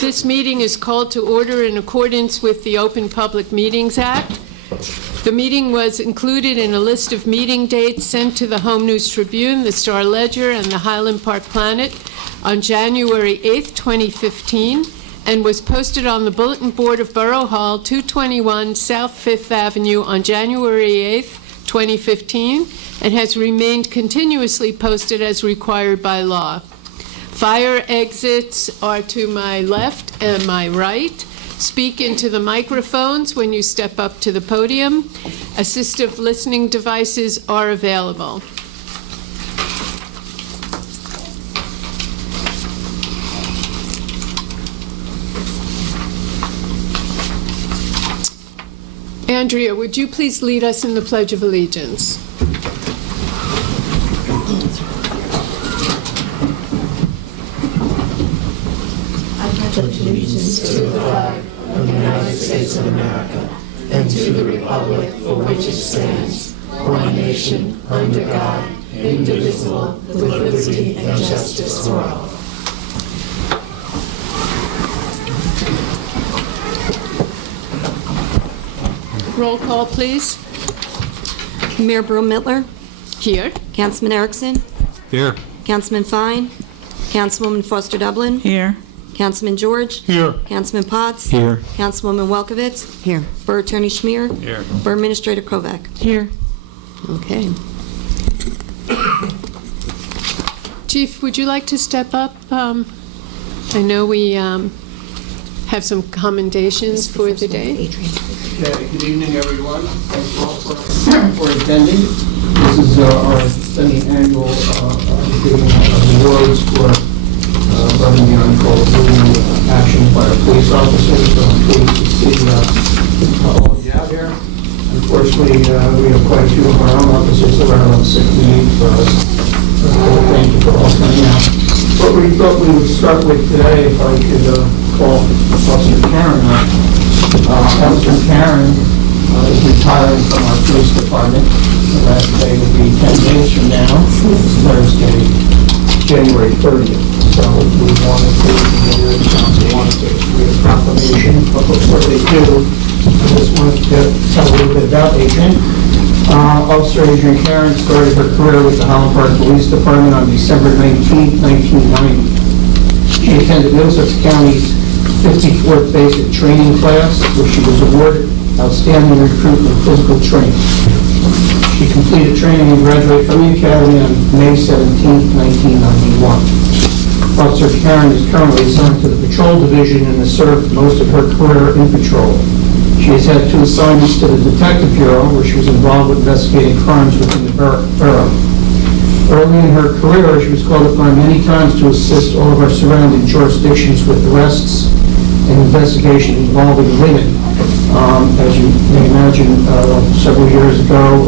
This meeting is called to order in accordance with the Open Public Meetings Act. The meeting was included in a list of meeting dates sent to the Home News Tribune, the Star Ledger, and the Highland Park Planet on January 8th, 2015, and was posted on the bulletin board of Borough Hall, 221 South 5th Avenue on January 8th, 2015, and has remained continuously posted as required by law. Fire exits are to my left and my right. Speak into the microphones when you step up to the podium. Assistive listening devices are available. Andrea, would you please lead us in the Pledge of Allegiance? I pledge allegiance to the flag of the United States of America and to the republic for which it stands, one nation, under God, indivisible, with liberty and justice for all. Roll call, please. Mayor Burl-Mittler, Here. Councilman Erickson, Here. Councilman Fine, Councilwoman Foster Dublin, Here. Councilman George, Here. Councilman Potts, Here. Councilwoman Welkowitz, Here. Borough Attorney Schmier, Here. Borough Administrator Kovac. Here. Okay. Chief, would you like to step up? I know we have some commendations for the day. Okay, good evening, everyone. Thank you all for attending. This is our semi-annual giving of awards for running the on-call duty actions by our police officers. So I'm pleased to see all of you out here. Unfortunately, we have quite a few of our own officers that are on sick leave. Thank you for all coming out. What we thought we would start with today, if I could call Officer Karen up. Officer Karen is retiring from our police department. The last day will be 10 days from now, Thursday, January 30th. So we wanted to read a proclamation, but before they do, I just wanted to tell a little bit about Adrian. Officer Adrian Karen started her career with the Highland Park Police Department on December 19, 1990. She attended Middlesex County's 54th Basic Training Class, where she was awarded Outstanding Recruit in Physical Training. She completed training and graduated from the Academy on May 17, 1991. Officer Karen is currently assigned to the Patrol Division and has served most of her career in patrol. She has had 2 assignments to the Detective Bureau, where she was involved with investigating crimes within the Borough. Early in her career, she was called upon many times to assist all of our surrounding jurisdictions with arrests and investigations involving women. As you may imagine, several years ago,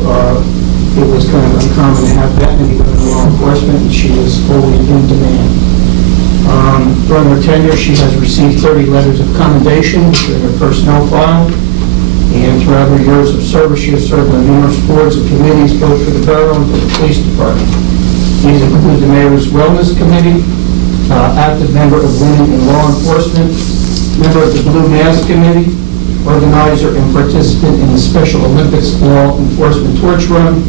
it was kind of uncommon to have that many women in law enforcement, and she was always in demand. During her tenure, she has received 30 letters of commendation in her personnel file, and throughout her years of service, she has served on numerous boards and committees, both for the Borough and for the Police Department. These include the Mayor's Wellness Committee, active member of Women in Law Enforcement, member of the Blue Mask Committee, organizer and participant in the Special Olympics Law Enforcement Torch Run.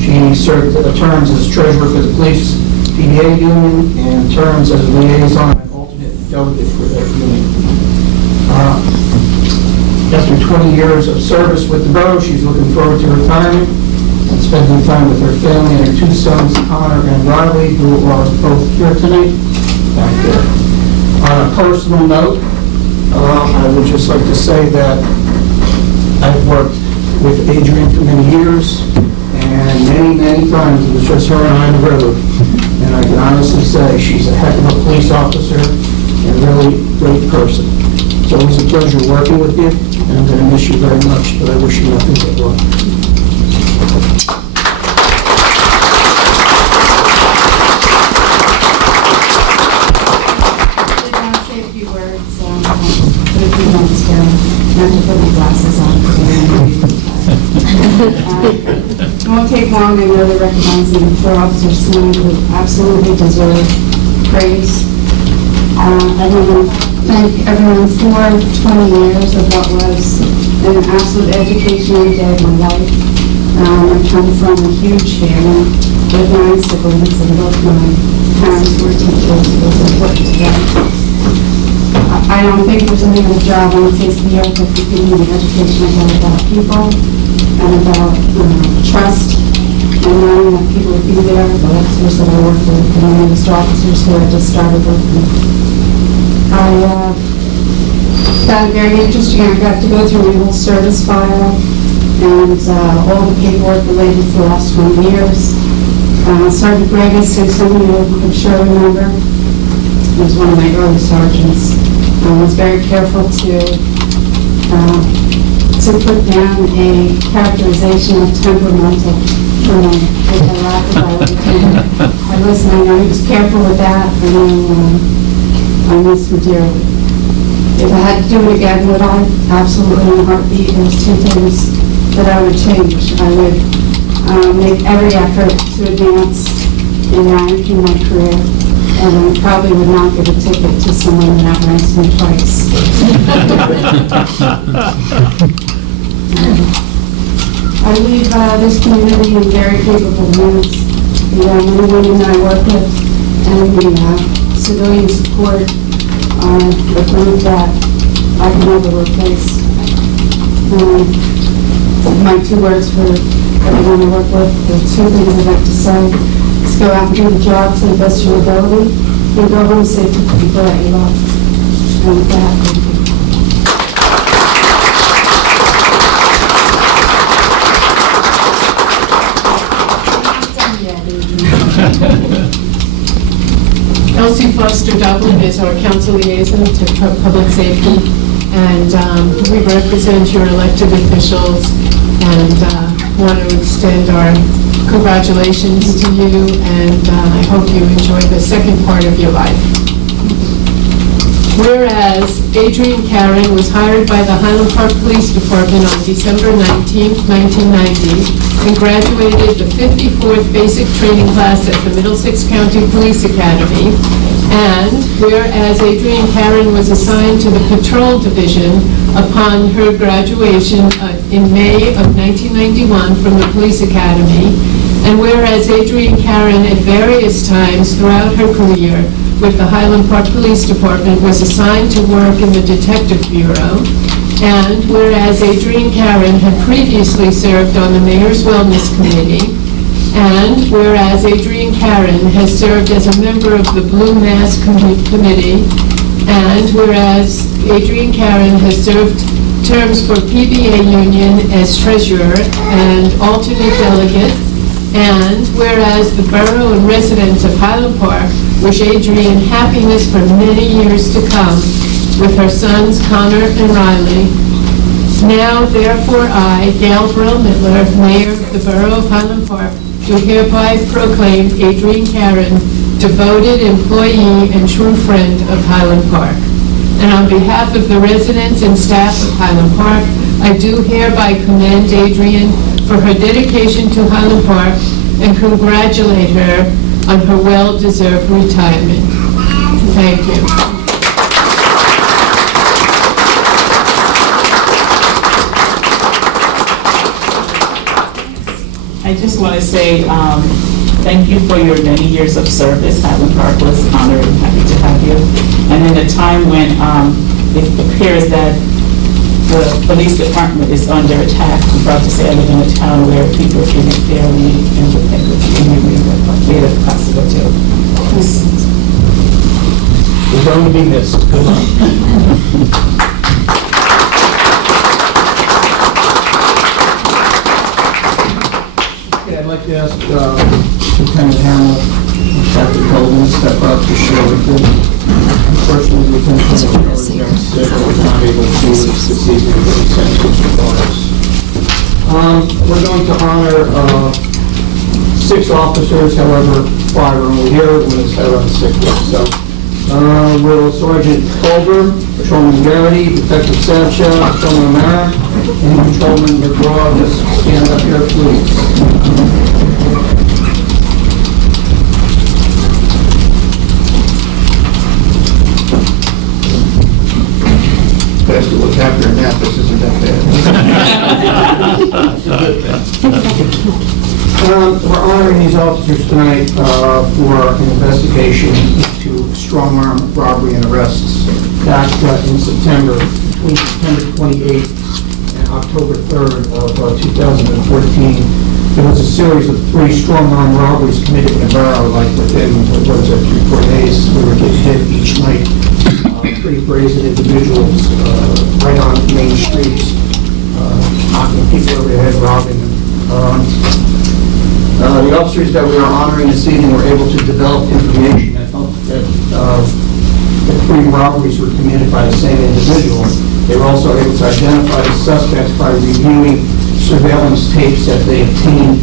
She served terms as treasurer for the Police PBA Union and terms as a liaison and alternate delegate for that union. After 20 years of service with the Borough, she's looking forward to retirement and spending time with her family and her 2 sons, Connor and Riley, who are both here tonight, back there. On a personal note, I would just like to say that I've worked with Adrian for many years, and many times it was just her and I on the road. And I can honestly say she's a heck of a police officer and a really great person. It's always a pleasure working with you, and I'm going to miss you very much, but I wish you nothing but luck. Not to put my glasses on. It won't take long. I know they're recognizing 4 officers tonight who absolutely deserve praise. Everyone thank everyone for 20 years of what was an absolute educational day of my life. I come from a huge family with 9 siblings, and both my parents were teachers. It was important to them. I don't think there's any other job on the face of the earth that could give me the education I got about people and about trust and knowing that people would be there, the officers that I work with, and the minister officers who I just started working with. I found it very interesting. I got to go through my whole service file and all the paperwork related to the last 20 years. Sergeant Bregas, who some of you I'm sure remember, was one of my early sergeants. I was very careful to put down a characterization of temperamental for me, which I laugh about every time I listen. I know he was careful with that, and I miss him dearly. If I had to do it again, would I? Absolutely, in a heartbeat. There's 2 things that I would change. I would make every effort to advance in rank in my career, and I probably would not give a ticket to someone that outranks me twice. I leave this community in very capable hands. The men and women I work with and the civilian support are the group that I can never replace. My 2 words for everyone I work with, the 2 things I'd like to say, is go out and do the job to the best of your ability, and go home safe with the people that you love. And with that, thank you. Elsie Foster Dublin is our council liaison to public safety, and we represent your elected officials and want to extend our congratulations to you, and I hope you enjoy the second part of your life. Whereas Adrian Karen was hired by the Highland Park Police Department on December 19, 1990, and graduated the 54th basic training class at the Middlesex County Police Academy. And whereas Adrian Karen was assigned to the Patrol Division upon her graduation in May of 1991 from the Police Academy, and whereas Adrian Karen at various times throughout her career with the Highland Park Police Department was assigned to work in the Detective Bureau, and whereas Adrian Karen had previously served on the Mayor's Wellness Committee, and whereas Adrian Karen has served as a member of the Blue Mass Committee, and whereas Adrian Karen has served terms for PBA Union as treasurer and alternate delegate, and whereas the borough and residents of Highland Park wish Adrian happiness for many years to come with her sons Connor and Riley, now therefore I, Gail Brill-Mittler, Mayor of the Borough of Highland Park, do hereby proclaim Adrian Karen devoted employee and true friend of Highland Park. And on behalf of the residents and staff of Highland Park, I do hereby commend Adrian for her dedication to Highland Park and congratulate her on her well-deserved retirement. Thank you. I just want to say thank you for your many years of service. Highland Park was honored and happy to have you. And in a time when it appears that the police department is under attack, I'm proud to say I live in a town where people are treated fairly and with empathy, and we made it possible too. We're going to be missed. Good luck. Okay, I'd like to ask Lieutenant Hamlet and Captain Colvin to step up to share with you. Unfortunately, Lieutenant Hamlet is sick and was not able to this evening, but he sent his regards. We're going to honor 6 officers, however, 5 are only here, one is out on sick leave. So, will Sergeant Culver, Patrolman Garrity, Detective Sacha, Patrolman O'Mara, and Patrolman McGraw just stand up here, please. We're honoring these officers tonight for an investigation into strong-arm robbery and arrests. Back in September, between September 28th and October 3rd of 2014, there was a series of 3 strong-arm robberies committed in the borough, like within, what was it, 3-4 days. We were getting hit each night. 3 brazen individuals right on main streets, knocking people over the head, robbing them. The officers that we are honoring this evening were able to develop information that the 3 robberies were committed by the same individual. They were also able to identify the suspects by reviewing surveillance tapes that they obtained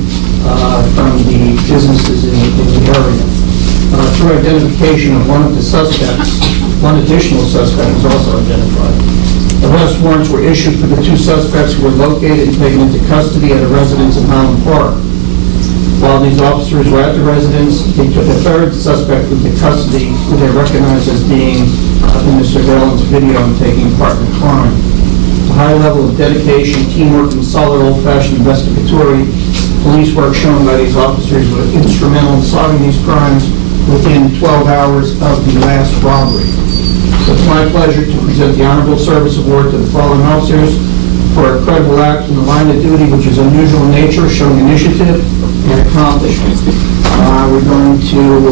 from the businesses in the area. Through identification of one of the suspects, one additional suspect was also identified. Arrest warrants were issued for the 2 suspects who were located and taken into custody at a residence in Highland Park. While these officers were at the residence, they took a 3rd suspect into custody, who they recognized as being in the surveillance video and taking part in the crime. The high level of dedication, teamwork, and solid old-fashioned investigatory police work shown by these officers was instrumental in solving these crimes within 12 hours of the last robbery. So it's my pleasure to present the Honorable Service Award to the following officers for a credible act in the line of duty which is unusual in nature, showing initiative and accomplishment. We're going to,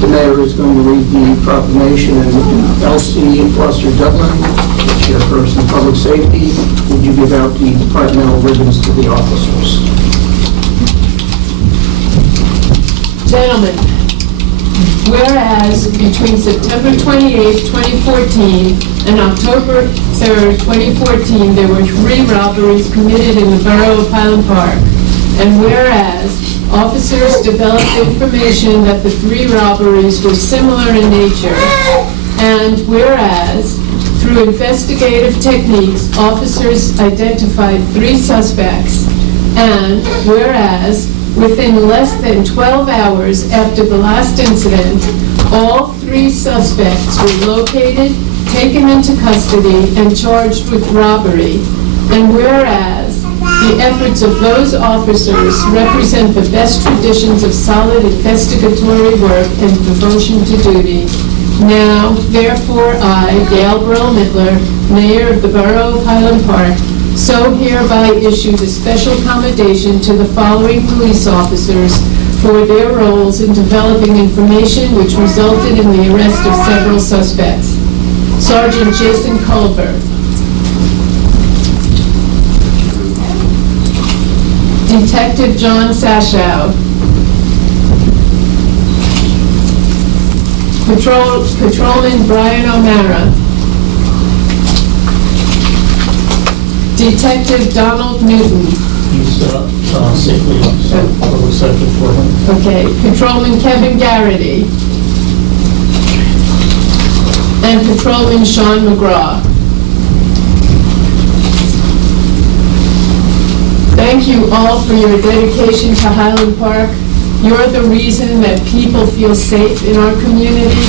the mayor is going to read the proclamation, and Elsie Foster Dublin, Chairperson of Public Safety, would you give out the departmental ribbons to the officers? Gentlemen, whereas between September 28, 2014 and October 3rd, 2014, there were 3 robberies committed in the borough of Highland Park. And whereas officers developed information that the 3 robberies were similar in nature. And whereas through investigative techniques, officers identified 3 suspects. And whereas within less than 12 hours after the last incident, all 3 suspects were located, taken into custody, and charged with robbery. And whereas the efforts of those officers represent the best traditions of solid investigatory work and devotion to duty, now, therefore, I, Gail Burrell-Mittler, Mayor of the Borough of Highland Park, so hereby issue the special commendation to the following police officers for their roles in developing information which resulted in the arrest of several suspects. Sergeant Jason Culver. Detective John Sashow. Patrolman Brian O'Mara. Detective Donald Newton. He's sick leave, so we'll set it for him. Okay. Patrolman Kevin Garrity. And Patrolman Sean McGraw. Thank you all for your dedication to Highland Park. You're the reason that people feel safe in our community,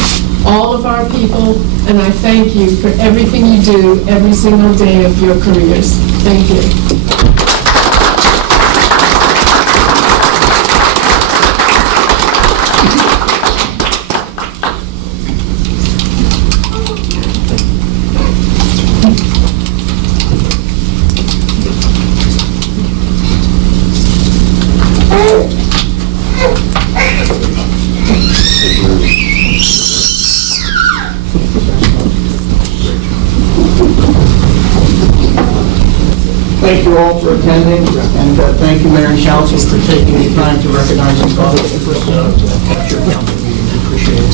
all of our people, and I thank you for everything you do every single day of your careers. Thank you. Thank you all for attending, and thank you, Mayor and Council, for taking the time to recognize these officers at your council meeting. We appreciate it.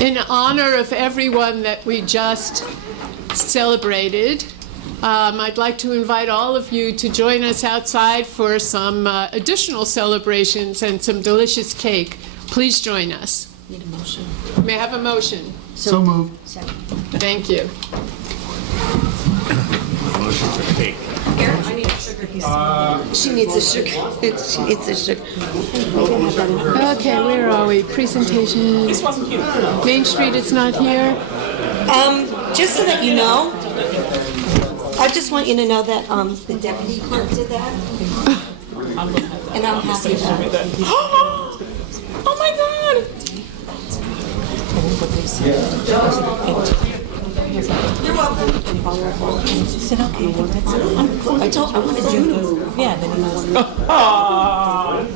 In honor of everyone that we just celebrated, I'd like to invite all of you to join us outside for some additional celebrations and some delicious cake. Please join us. Need a motion. May I have a motion? So moved. Second. Thank you. motion for cake. I need a sugar. She needs a sugar. She needs a sugar. Okay, where are we? Presentation. This wasn't cute. Main Street is not here. Just so that you know, I just want you to know that the deputy clerk did that. And I'm happy about it. Oh my God! You're welcome. I wanted you to move. Yeah, then he was. Oh.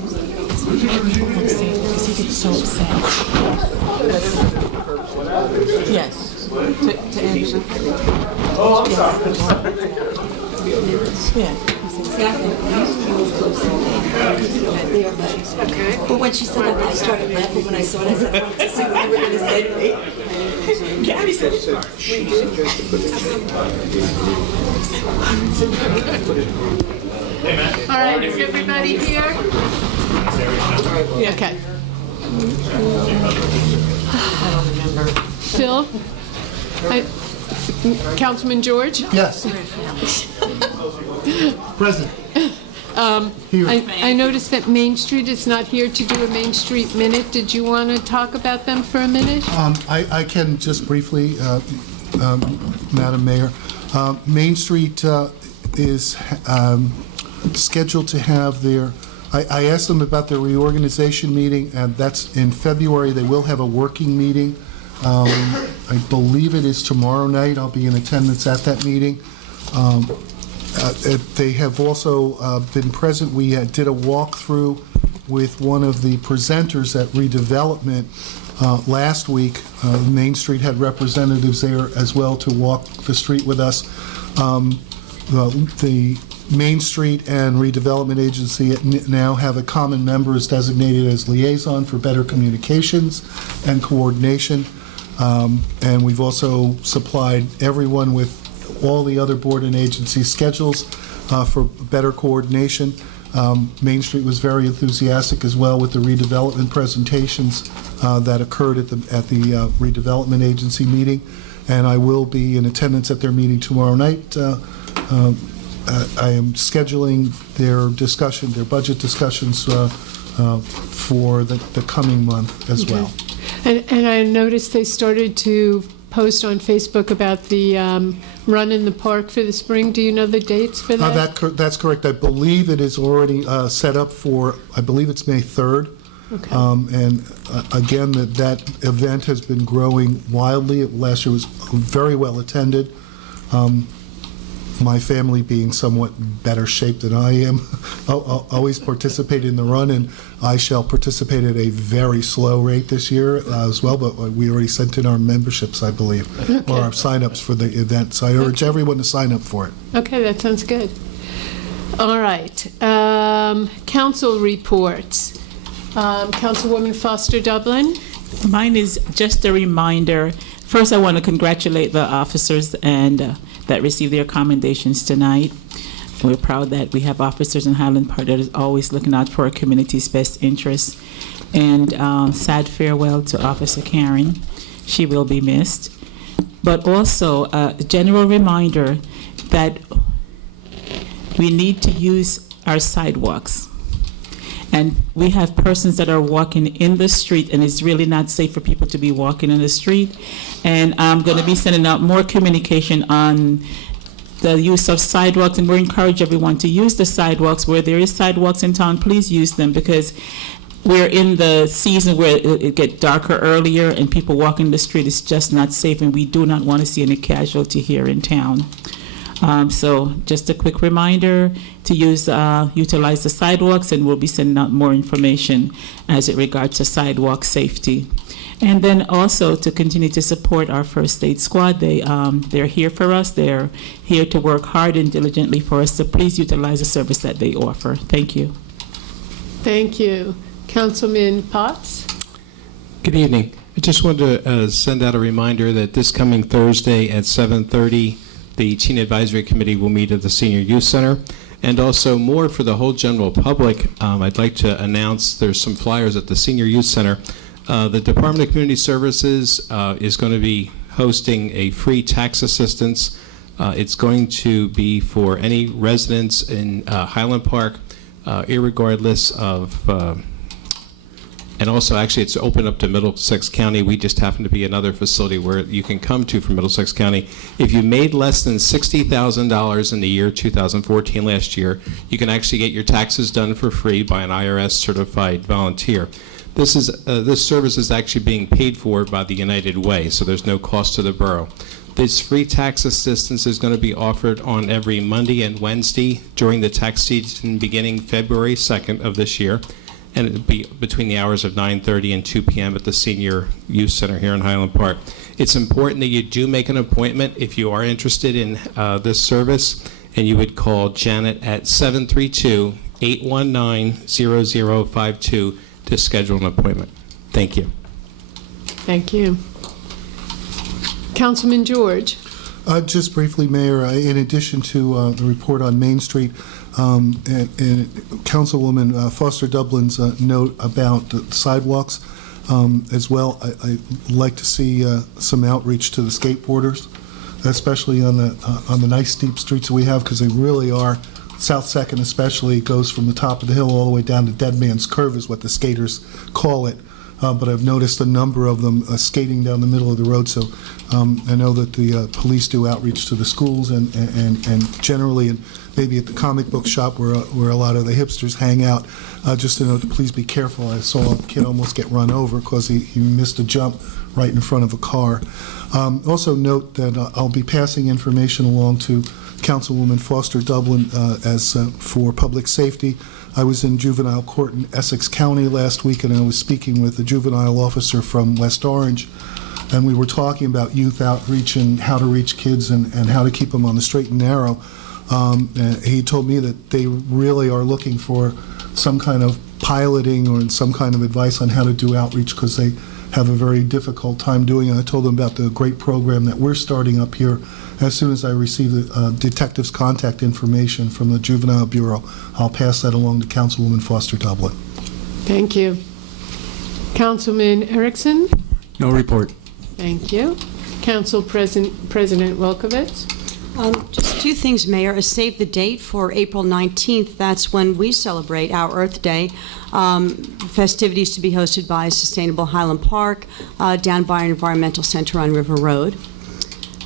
Because he gets so upset. Yes. To answer. Oh, I'm sorry. Yeah. But when she said that, I started laughing when I saw it. I said, "Oh, this is what you were going to say to me." Gabby said, All right, is everybody here? Okay. Phil? Councilman George? Yes. Present. Here. I noticed that Main Street is not here to do a Main Street minute. Did you want to talk about them for a minute? I can just briefly, Madam Mayor. Main Street is scheduled to have their, I asked them about their reorganization meeting, and that's in February. They will have a working meeting. I believe it is tomorrow night. I'll be in attendance at that meeting. They have also been present. We did a walkthrough with one of the presenters at redevelopment last week. Main Street had representatives there as well to walk the street with us. The Main Street and Redevelopment Agency now have a common member as designated as liaison for better communications and coordination. And we've also supplied everyone with all the other board and agency schedules for better coordination. Main Street was very enthusiastic as well with the redevelopment presentations that occurred at the redevelopment agency meeting, and I will be in attendance at their meeting tomorrow night. I am scheduling their budget discussions for the coming month as well. And I noticed they started to post on Facebook about the run in the park for the spring. Do you know the dates for that? That's correct. I believe it is already set up for, I believe it's May 3rd. Okay. And again, that event has been growing wildly. Last year was very well attended. My family being somewhat better shape than I am, I'll always participate in the run, and I shall participate at a very slow rate this year as well, but we already sent in our memberships, I believe, or our sign-ups for the event, so I urge everyone to sign up for it. Okay, that sounds good. All right. Council reports. Councilwoman Foster Dublin. Mine is just a reminder. First, I want to congratulate the officers and that received their commendations tonight. We're proud that we have officers in Highland Park that is always looking out for our community's best interests. And sad farewell to Officer Karen. She will be missed. But also a general reminder that we need to use our sidewalks. And we have persons that are walking in the street, and it's really not safe for people to be walking in the street. And I'm going to be sending out more communication on the use of sidewalks, and we encourage everyone to use the sidewalks. Where there is sidewalks in town, please use them, because we're in the season where it gets darker earlier and people walking the street is just not safe, and we do not want to see any casualty here in town. So just a quick reminder to utilize the sidewalks, and we'll be sending out more information as it regards to sidewalk safety. And then also to continue to support our first aid squad. They're here for us. They're here to work hard and diligently for us. So please utilize the service that they offer. Thank you. Thank you. Councilman Potts? Good evening. I just wanted to send out a reminder that this coming Thursday at 7:30, the Teen Advisory Committee will meet at the Senior Youth Center. And also more for the whole general public, I'd like to announce there's some flyers at the Senior Youth Center. The Department of Community Services is going to be hosting a free tax assistance It's going to be for any residents in Highland Park, irregardless of, and also actually it's open up to Middlesex County. We just happen to be another facility where you can come to from Middlesex County. If you made less than $60,000 in the year 2014 last year, you can actually get your taxes done for free by an IRS certified volunteer. This service is actually being paid for by the United Way, so there's no cost to the borough. This free tax assistance is going to be offered on every Monday and Wednesday during the tax season beginning February 2nd of this year, and it'll be between the hours of 9:30 and 2 p.m. at the Senior Youth Center here in Highland Park. It's important that you do make an appointment if you are interested in this service, and you would call Janet at 732-819-0052 to schedule an appointment. Thank you. Thank you. Councilman George. Just briefly, Mayor, in addition to the report on Main Street, and Councilwoman Foster Dublin's note about the sidewalks as well, I'd like to see some outreach to the skateboarders, especially on the nice steep streets that we have, because they really are. South 2nd especially goes from the top of the hill all the way down to Dead Man's Curve is what the skaters call it. But I've noticed a number of them skating down the middle of the road. So I know that the police do outreach to the schools and generally, and maybe at the comic book shop where a lot of the hipsters hang out, just to note to please be careful. I saw a kid almost get run over because he missed a jump right in front of a car. Also note that I'll be passing information along to Councilwoman Foster Dublin as for public safety. I was in juvenile court in Essex County last week, and I was speaking with a juvenile officer from West Orange, and we were talking about youth outreach and how to reach kids and how to keep them on the straight and narrow. And he told me that they really are looking for some kind of piloting or some kind of advice on how to do outreach because they have a very difficult time doing it. I told them about the great program that we're starting up here. As soon as I receive the detective's contact information from the Juvenile Bureau, I'll pass that along to Councilwoman Foster Dublin. Thank you. Councilman Erickson? No report. Thank you. Council President Wilkovich? Just two things, Mayor. A save the date for April 19th. That's when we celebrate our Earth Day. Festivities to be hosted by Sustainable Highland Park down by our Environmental Center on River Road.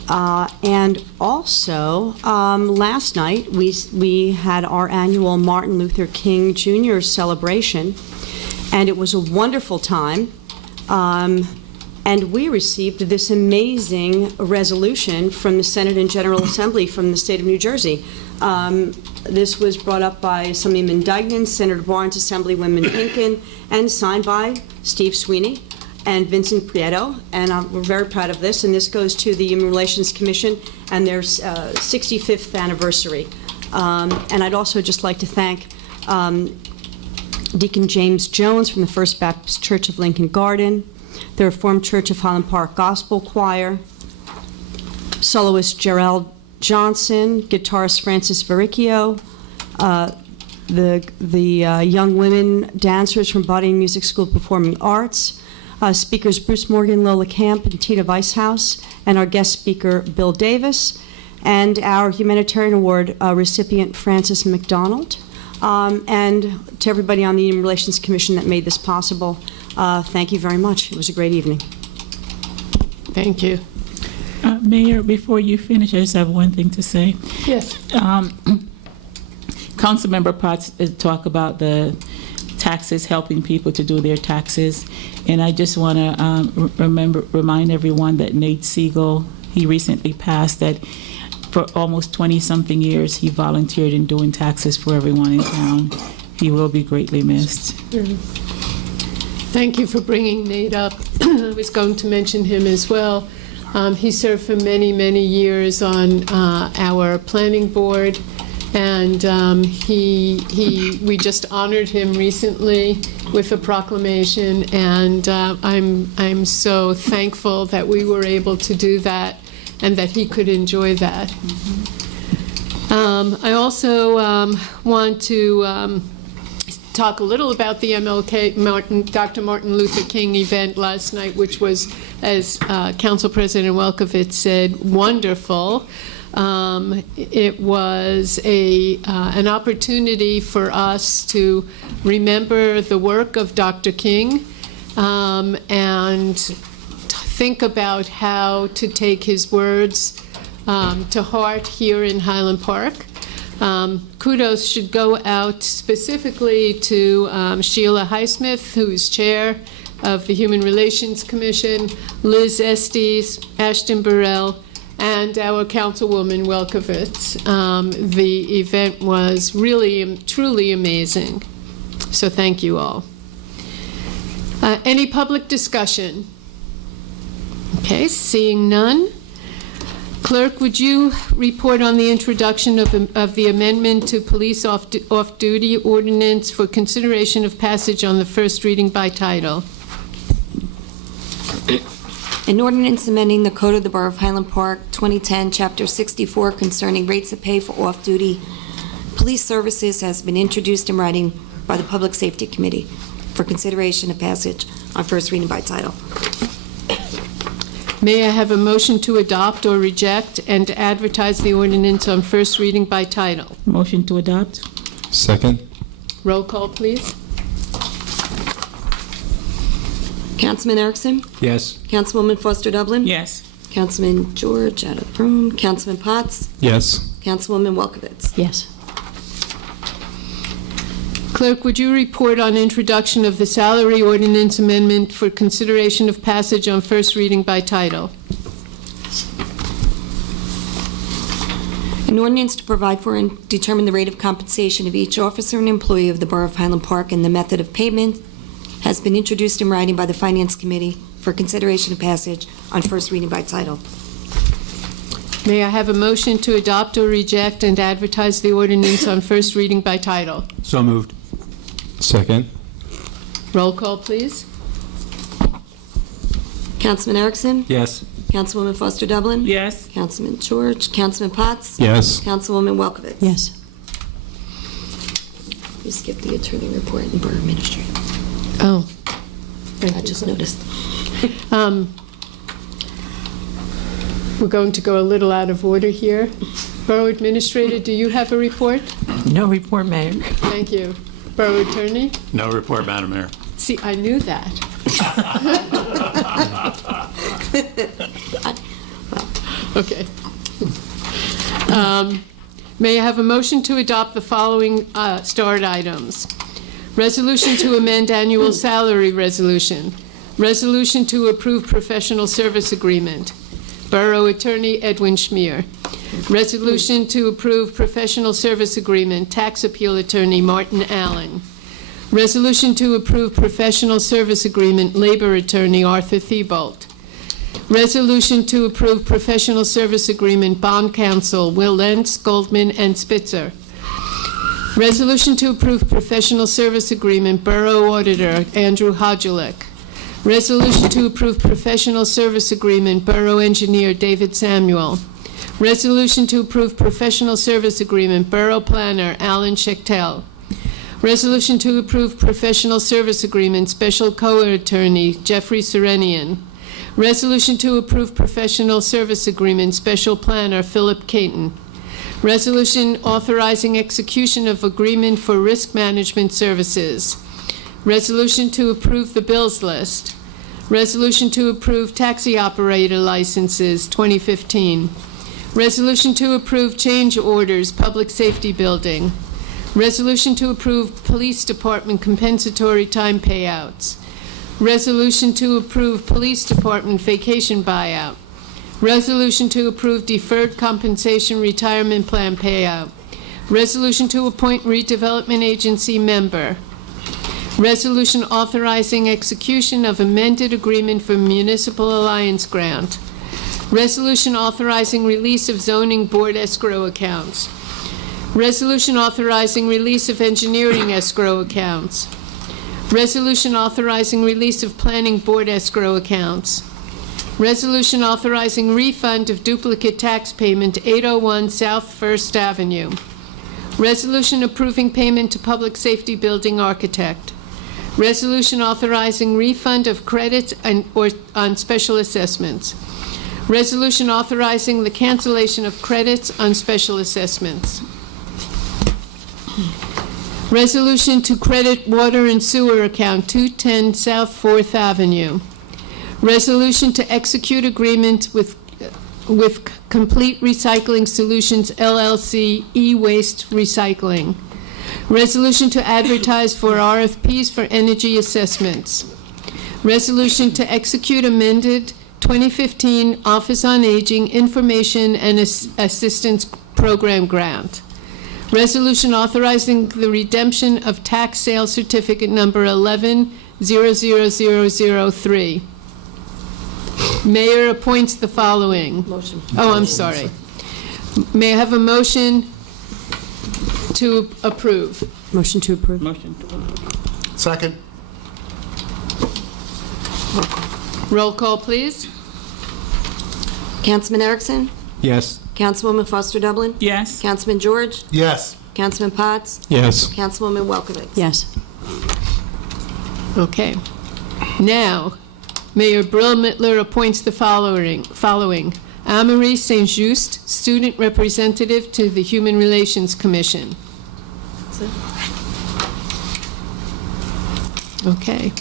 And also, last night we had our annual Martin Luther King Jr. celebration, and it was a wonderful time. And we received this amazing resolution from the Senate and General Assembly from the state of New Jersey. This was brought up by Assemblyman Dugnan, Senator Barnes, Assemblywoman Hinkin, and signed by Steve Sweeney and Vincent Prieto, and we're very proud of this. And this goes to the Human Relations Commission and their 65th anniversary. And I'd also just like to thank Deacon James Jones from the First Baptist Church of Lincoln Garden, the Reformed Church of Highland Park Gospel Choir, soloist Gerald Johnson, guitarist Francis Verricchio, the young women dancers from Body and Music School of Performing Arts, speakers Bruce Morgan, Lola Camp, and Tina Weishaus, and our guest speaker Bill Davis, and our Humanitarian Award recipient Francis McDonald, and to everybody on the Human Relations Commission that made this possible. Thank you very much. It was a great evening. Thank you. Mayor, before you finish, I just have one thing to say. Yes. Councilmember Potts talked about the taxes, helping people to do their taxes, and I just want to remind everyone that Nate Siegel, he recently passed, that for almost 20-something years he volunteered in doing taxes for everyone in town. He will be greatly missed. Thank you for bringing Nate up. I was going to mention him as well. He served for many, many years on our planning board, and we just honored him recently with a proclamation, and I'm so thankful that we were able to do that and that he could enjoy that. I also want to talk a little about the Dr. Martin Luther King event last night, which was, as Council President Welkowitz said, wonderful. It was an opportunity for us to remember the work of Dr. King and think about how to take his words to heart here in Highland Park. Kudos should go out specifically to Sheila Highsmith, who is chair of the Human Relations Commission, Liz Estes, Ashton Burrell, and our Councilwoman Welkowitz. The event was really, truly amazing. So thank you all. Any public discussion? Okay, seeing none. Clerk, would you report on the introduction of the amendment to police off-duty ordinance for consideration of passage on the first reading by title? An ordinance amending the Code of the Borough of Highland Park, 2010, Chapter 64, concerning rates of pay for off-duty police services has been introduced in writing by the Public Safety Committee for consideration of passage on first reading by title. May I have a motion to adopt or reject and to advertise the ordinance on first reading by title? Motion to adopt? Second. Roll call, please. Councilman Erickson? Yes. Councilwoman Foster Dublin? Yes. Councilman George out of room. Councilman Potts? Yes. Councilwoman Welkowitz? Yes. Clerk, would you report on introduction of the salary ordinance amendment for consideration of passage on first reading by title? An ordinance to provide for and determine the rate of compensation of each officer and employee of the Borough of Highland Park and the method of payment has been introduced in writing by the Finance Committee for consideration of passage on first reading by title. May I have a motion to adopt or reject and advertise the ordinance on first reading by title? So moved. Second. Roll call, please. Councilman Erickson? Yes. Councilwoman Foster Dublin? Yes. Councilman George? Councilman Potts? Yes. Councilwoman Welkowitz? Yes. You skipped the attorney report and borough administrator. Oh. I just noticed. We're going to go a little out of order here. Borough Administrator, do you have a report? No report, Mayor. Thank you. Borough Attorney? No report, Madam Mayor. See, I knew that. Okay. May I have a motion to adopt the following starred items? Resolution to amend annual salary resolution. Resolution to approve professional service agreement. Borough Attorney Edwin Schmier. Resolution to approve professional service agreement, Tax Appeal Attorney Martin Allen. Resolution to approve professional service agreement, Labor Attorney Arthur Thibault. Resolution to approve professional service agreement, Bond Counsel Will Lentz, Goldman, and Spitzer. Resolution to approve professional service agreement, Borough Auditor Andrew Hodulek. Resolution to approve professional service agreement, Borough Engineer David Samuel. Resolution to approve professional service agreement, Borough Planner Alan Schechtel. Resolution to approve professional service agreement, Special Co-Attorney Jeffrey Serenian. Resolution to approve professional service agreement, Special Planner Philip Caton. Resolution authorizing execution of agreement for risk management services. Resolution to approve the bills list. Resolution to approve taxi operator licenses 2015. Resolution to approve change orders, public safety building. Resolution to approve police department compensatory time payouts. Resolution to approve police department vacation buyout. Resolution to approve deferred compensation retirement plan payout. Resolution to appoint redevelopment agency member. Resolution authorizing execution of amended agreement for municipal alliance grant. Resolution authorizing release of zoning board escrow accounts. Resolution authorizing release of engineering escrow accounts. Resolution authorizing release of planning board escrow accounts. Resolution authorizing refund of duplicate tax payment 801 South First Avenue. Resolution approving payment to public safety building architect. Resolution authorizing refund of credits on special assessments. Resolution authorizing the cancellation of credits on special assessments. Resolution to credit water and sewer account 210 South 4th Avenue. Resolution to execute agreement with Complete Recycling Solutions LLC e-waste recycling. Resolution to advertise for RFPs for energy assessments. Resolution to execute amended 2015 Office on Aging Information and Assistance Program grant. Resolution authorizing the redemption of tax sale certificate number 11-00003. Mayor appoints the following. Motion. Oh, I'm sorry. May I have a motion to approve? Motion to approve. Motion to approve. Second. Roll call, please. Councilman Erickson? Yes. Councilwoman Foster Dublin? Yes. Councilman George? Yes. Councilman Potts? Yes. Councilwoman Welkowitz? Yes. Okay. Now, Mayor Brill-Mittler appoints the following. Anne-Marie Saint-Just, student representative to the Human Relations Commission. Okay.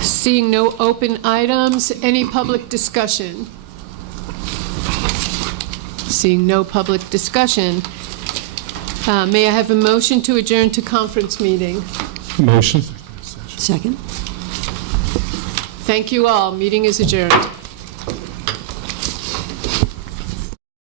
Seeing no open items, any public discussion? Seeing no public discussion, may I have a motion to adjourn to conference meeting? Motion. Second. Thank you all. Meeting is adjourned.